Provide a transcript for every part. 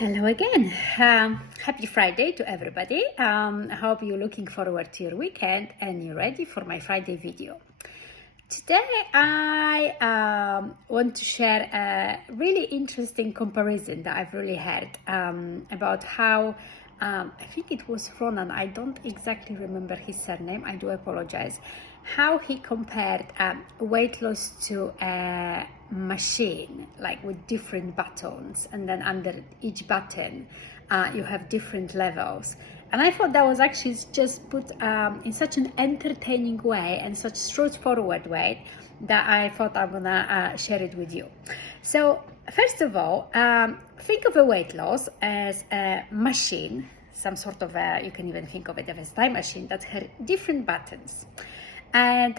Hello again. Happy Friday to everybody. I hope you're looking forward to your weekend and you're ready for my Friday video. Today I want to share a really interesting comparison that I've really heard about how I think it was Ronan. I don't exactly remember his surname. I do apologize. How he compared weight loss to a machine, like with different buttons, and then under each button you have different levels. And I thought that was actually just put in such an entertaining way and such straightforward way that I thought I'm gonna share it with you. So first of all, think of a weight loss as a machine, some sort of you can even think of it as a time machine that has different buttons. And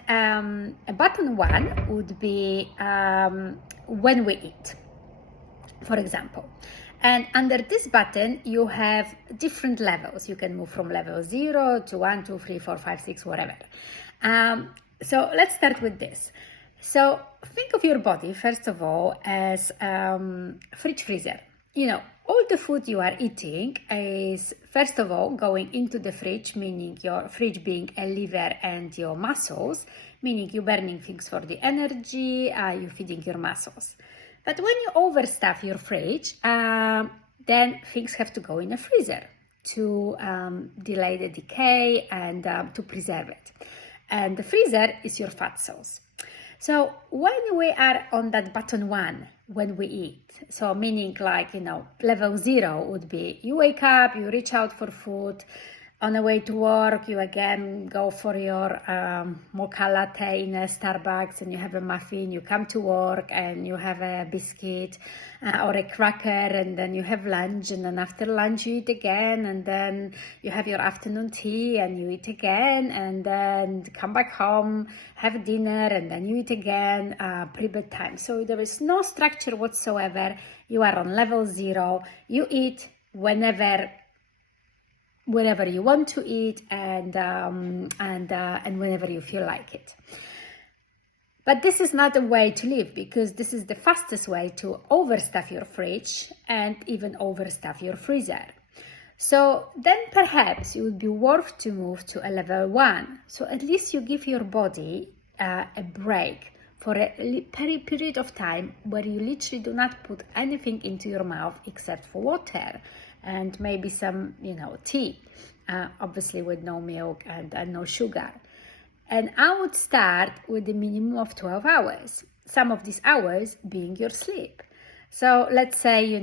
button one would be when we eat, for example. And under this button, you have different levels. You can move from level 0 to 1, 2, 3, 4, 5, 6, whatever. So let's start with this. So think of your body, first of all, as fridge freezer. You know, all the food you are eating is, first of all, going into the fridge, meaning your fridge being a liver and your muscles, meaning you're burning things for the energy, you're feeding your muscles. But when you overstuff your fridge, then things have to go in a freezer to delay the decay and to preserve it. And the freezer is your fat cells. So when we are on that button one, when we eat, so meaning like, level 0 would be you wake up, you reach out for food. On the way to work, you again go for your mocha latte in a Starbucks and you have a muffin. You come to work and you have a biscuit or a cracker, and then you have lunch, and then after lunch you eat again, and then you have your afternoon tea and you eat again, and then come back home, have dinner, and then you eat again pre-bedtime. So there is no structure whatsoever. You are on level 0. You eat whenever you want to eat and whenever you feel like it. But this is not a way to live, because this is the fastest way to overstuff your fridge and even overstuff your freezer. So then perhaps it would be worth to move to a level 1. So at least you give your body a break for a period of time where you literally do not put anything into your mouth except for water and maybe some, tea, obviously with no milk and no sugar. And I would start with a minimum of 12 hours, some of these hours being your sleep. So let's say, you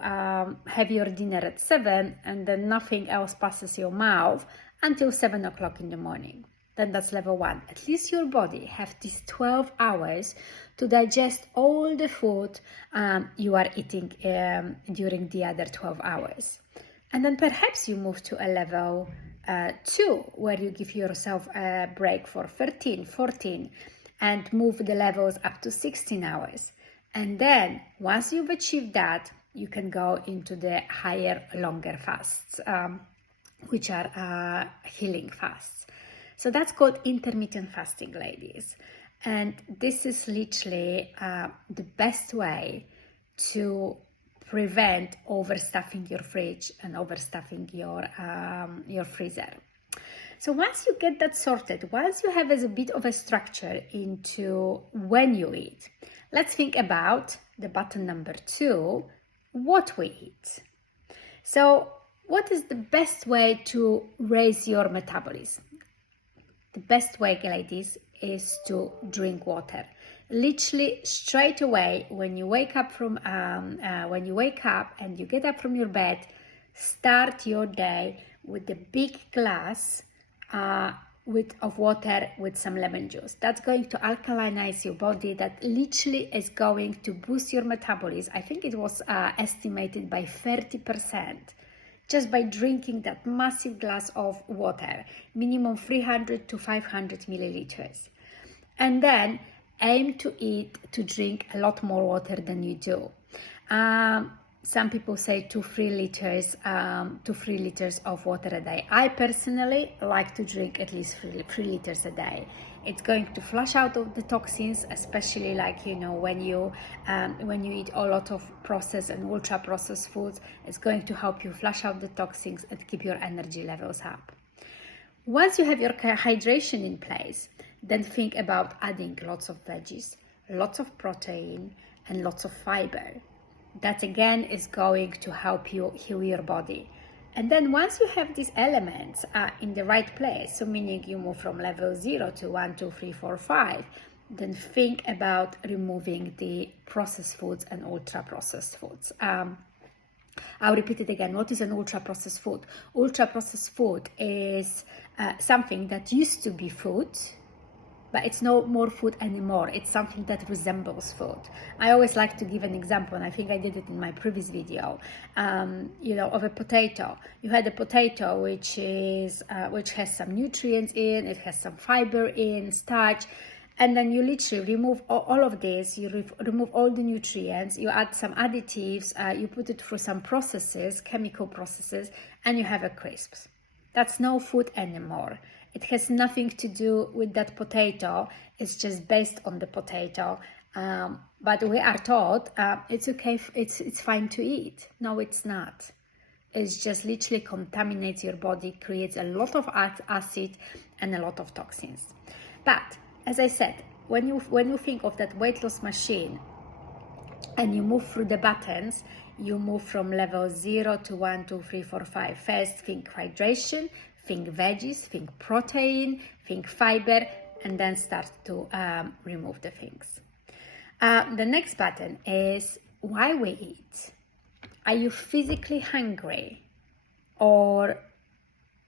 have your dinner at 7 and then nothing else passes your mouth until 7 o'clock in the morning. Then that's level 1. At least your body have these 12 hours to digest all the food you are eating during the other 12 hours. And then perhaps you move to a level 2, where you give yourself a break for 13, 14, and move the levels up to 16 hours. And then once you've achieved that, you can go into the higher, longer fasts, which are healing fasts. So that's called intermittent fasting, ladies. And this is literally the best way to prevent overstuffing your fridge and overstuffing your freezer. So once you get that sorted, once you have a bit of a structure into when you eat, let's think about the button number 2, what we eat. So what is the best way to raise your metabolism? The best way, ladies, is to drink water. Literally straight away when you wake up and you get up from your bed, start your day with a big glass of water with some lemon juice. That's going to alkalinize your body. That literally is going to boost your metabolism. I think it was estimated by 30%. Just by drinking that massive glass of water, minimum 300 to 500 milliliters. And then aim to drink a lot more water than you do. Some people say 2-3 liters of water a day. I personally like to drink at least 3 liters a day. It's going to flush out of the toxins, especially like, you know, when you eat a lot of processed and ultra processed foods. It's going to help you flush out the toxins and keep your energy levels up. Once you have your hydration in place, then think about adding lots of veggies, lots of protein, and lots of fiber. That again is going to help you heal your body. And then once you have these elements in the right place, so meaning you move from level 0 to 1, 2, 3, 4, 5, then think about removing the processed foods and ultra processed foods. I'll repeat it again. What is an ultra processed food? Ultra processed food is something that used to be food, but it's no more food anymore. It's something that resembles food. I always like to give an example, and I think I did it in my previous video, you know, of a potato. You had a potato which has some nutrients in, it has some fiber in, starch, and then you literally remove all of this, you remove all the nutrients, you add some additives, you put it through some processes, chemical processes, and you have a crisps. That's no food anymore. It has nothing to do with that potato. It's just based on the potato. But we are taught it's okay, it's fine to eat. No, it's not. It's just literally contaminates your body, creates a lot of acid and a lot of toxins. But as I said, when you think of that weight loss machine and you move through the buttons, you move from level 0 to 1, 2, 3, 4, 5. First, think hydration, think veggies, think protein, think fiber, and then start to remove the things. The next button is why we eat. Are you physically hungry, or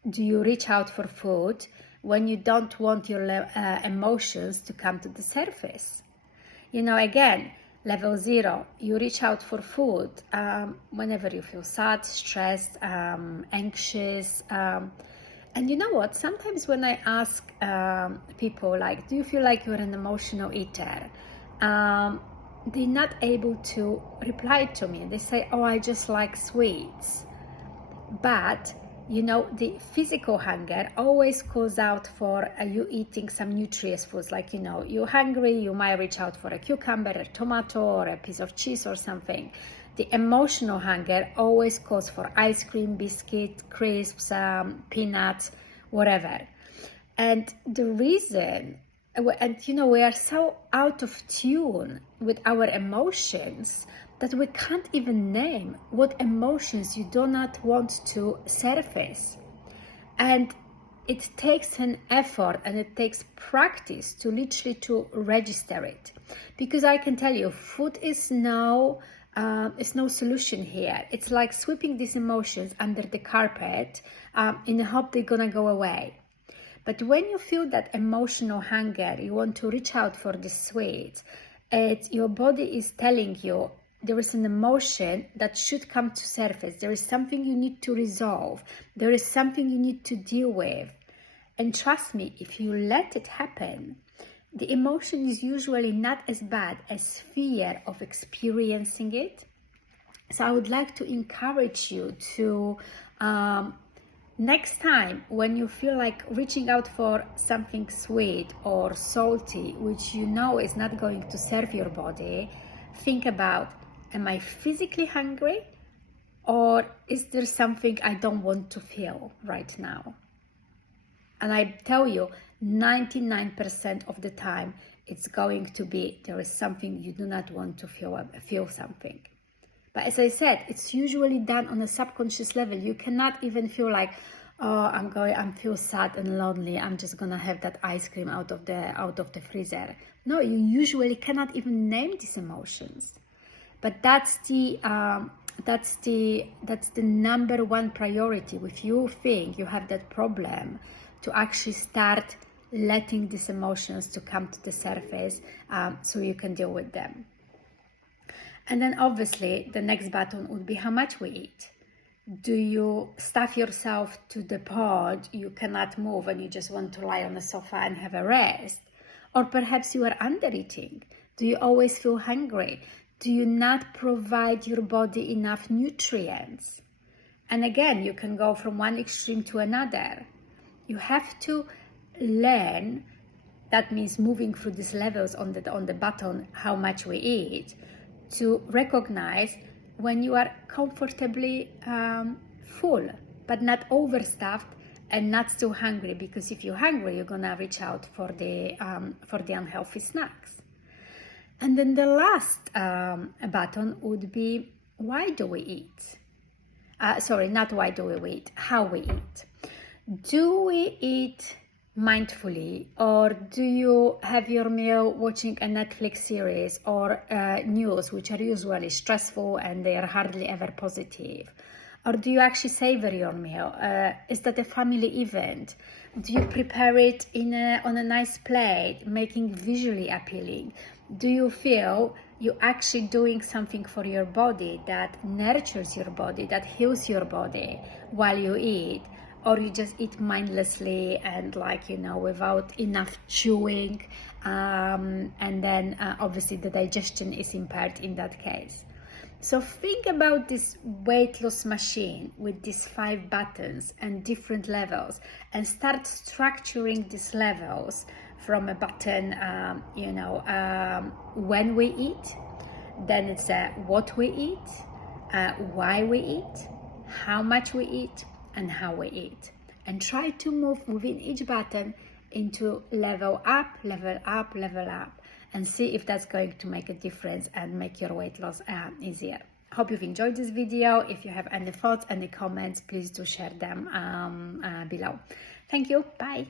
do you reach out for food when you don't want your emotions to come to the surface? You know, again, level 0, you reach out for food whenever you feel sad, stressed, anxious. And you know what? Sometimes when I ask people, like, do you feel like you're an emotional eater? They're not able to reply to me. They say, oh, I just like sweets. But, you know, the physical hunger always calls out for you eating some nutritious foods. Like, you know, you're hungry, you might reach out for a cucumber, a tomato, or a piece of cheese or something. The emotional hunger always calls for ice cream, biscuit, crisps, peanuts, whatever. And the reason, and you know, we are so out of tune with our emotions that we can't even name what emotions you do not want to surface. And it takes an effort and it takes practice to literally to register it. Because I can tell you, food is no solution here. It's like sweeping these emotions under the carpet in the hope they're gonna go away. But when you feel that emotional hunger, you want to reach out for the sweet, your body is telling you there is an emotion that should come to surface. There is something you need to resolve. There is something you need to deal with. And trust me, if you let it happen, the emotion is usually not as bad as fear of experiencing it. So I would like to encourage you to, next time when you feel like reaching out for something sweet or salty, which you know is not going to serve your body, think about, am I physically hungry, or is there something I don't want to feel right now? And I tell you, 99% of the time, it's going to be there is something you do not want to feel something. But as I said, it's usually done on a subconscious level. You cannot even feel like, oh, I feel sad and lonely, I'm just gonna have that ice cream out of the freezer. No, you usually cannot even name these emotions. But that's the number one priority. If you think you have that problem, to actually start letting these emotions to come to the surface so you can deal with them. And then obviously the next button would be how much we eat. Do you stuff yourself to the point you cannot move and you just want to lie on the sofa and have a rest? Or perhaps you are under eating. Do you always feel hungry? Do you not provide your body enough nutrients? And again, you can go from one extreme to another. You have to learn that means moving through these levels on the button, how much we eat, to recognize when you are comfortably full, but not overstuffed and not too hungry, because if you're hungry, you're gonna reach out for the unhealthy snacks. And then the last button would be, why do we eat? Sorry, not why do we eat, how we eat. Do we eat mindfully, or do you have your meal watching a Netflix series or news, which are usually stressful and they are hardly ever positive? Or do you actually savor your meal? Is that a family event? Do you prepare it on a nice plate, making visually appealing? Do you feel you're actually doing something for your body that nurtures your body, that heals your body while you eat? Or you just eat mindlessly and without enough chewing, and then obviously the digestion is impaired in that case. So think about this weight loss machine with these 5 buttons and different levels, and start structuring these levels from a button, when we eat, then it's what we eat, why we eat, how much we eat, and how we eat. And try to move within each button into level up, level up, level up, and see if that's going to make a difference and make your weight loss easier. Hope you've enjoyed this video. If you have any thoughts, any comments, please do share them below. Thank you. Bye.